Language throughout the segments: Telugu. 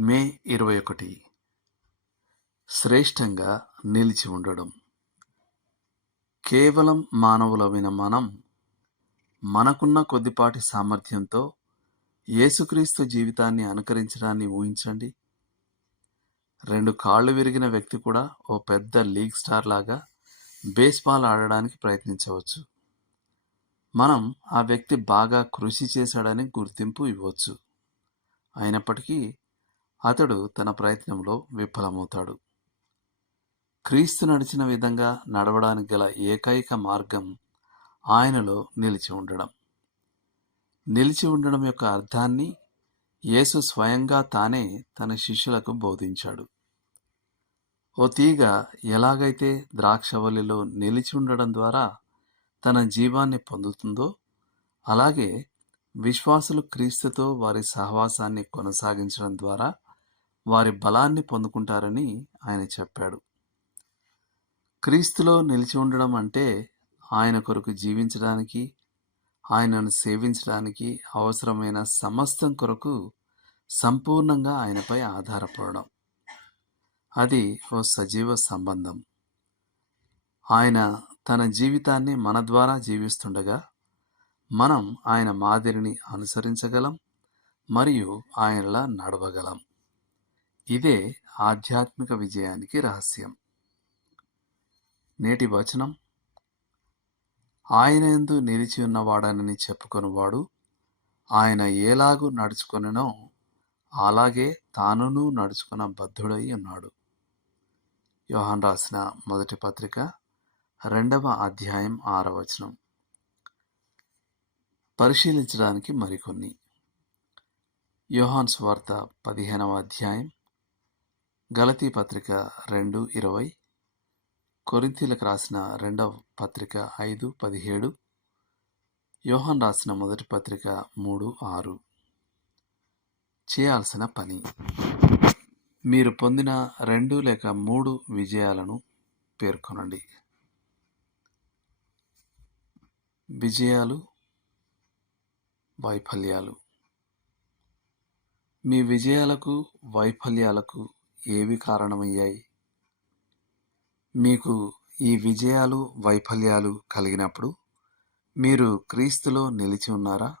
మే ఇరవై ఒకటి శ్రేష్టంగా నిలిచి ఉండడం. కేవలం మానవులమైన మనం మనకున్న కొద్దిపాటి సామర్థ్యంతో యేసుక్రీస్తు జీవితాన్ని అనుకరించడాన్ని ఊహించండి. రెండు కాళ్ళు విరిగిన వ్యక్తి కూడా ఓ పెద్ద లీగ్ స్టార్ లాగా బేస్బాల్ ఆడడానికి ప్రయత్నించవచ్చు. మనం ఆ వ్యక్తి బాగా కృషి చేశాడని గుర్తింపు ఇవ్వచ్చు. అయినప్పటికీ అతడు తన ప్రయత్నంలో విఫలమవుతాడు. క్రీస్తు నడిచిన విధంగా నడవడానికి గల ఏకైక మార్గం ఆయనలో నిలిచి ఉండడం. నిలిచి ఉండడం యొక్క అర్థాన్ని యేసు స్వయంగా తానే తన శిష్యులకు బోధించాడు. ఓ తీగ ఎలాగైతే ద్రాక్షవల్లిలో నిలిచి ఉండడం ద్వారా తన జీవాన్ని పొందుతుందో అలాగే విశ్వాసులు క్రీస్తుతో వారి సహవాసాన్ని కొనసాగించడం ద్వారా వారి బలాన్ని పొందుకుంటారని ఆయన చెప్పాడు. క్రీస్తులో నిలిచి ఉండడం అంటే ఆయన కొరకు జీవించడానికి ఆయనను సేవించడానికి అవసరమైన సమస్తం కొరకు సంపూర్ణంగా ఆయనపై ఆధారపడడం. అది ఓ సజీవ సంబంధం. ఆయన తన జీవితాన్ని మన ద్వారా జీవిస్తుండగా మనం ఆయన మాదిరిని అనుసరించగలం మరియు ఆయనలా నడవగలం. ఇదే ఆధ్యాత్మిక విజయానికి రహస్యం. నేటి వచనం ఆయన ఎందు నిలిచి ఉన్నవాడనని చెప్పుకొనివాడు ఆయన ఏలాగు నడుచుకొనో అలాగే తానును నడుచుకున్న బద్ధుడై ఉన్నాడు. యోహాన్ రాసిన మొదటి పత్రిక రెండవ అధ్యాయం ఆరవచనం పరిశీలించడానికి మరికొన్ని. యోహాన్ స్వార్త పదిహేనవ అధ్యాయం గలతీ పత్రిక రెండు ఇరవై. కొరింతీలకు రాసిన రెండవ పత్రిక ఐదు పదిహేడు. యోహన్ రాసిన మొదటి పత్రిక మూడు ఆరు. చేయాల్సిన పని. మీరు పొందిన రెండు లేక మూడు విజయాలను పేర్కొనండి. విజయాలు వైఫల్యాలు. మీ విజయాలకు వైఫల్యాలకు ఏవి కారణమయ్యాయి? మీకు ఈ విజయాలు వైఫల్యాలు కలిగినప్పుడు మీరు క్రీస్తులో నిలిచి ఉన్నారా?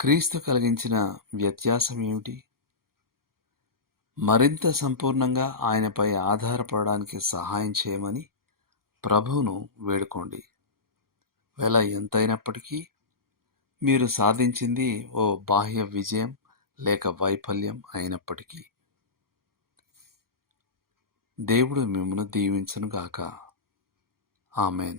క్రీస్తు కలిగించిన వ్యత్యాసం ఏమిటి? మరింత సంపూర్ణంగా ఆయనపై ఆధారపడడానికి సహాయం చేయమని ప్రభువును వేడుకోండి. వేళ ఎంతైనప్పటికీ మీరు సాధించింది ఓ బాహ్య విజయం లేక వైఫల్యం అయినప్పటికీ దేవుడు మిమ్మల్ని దీవించను గాక ఆమెన్.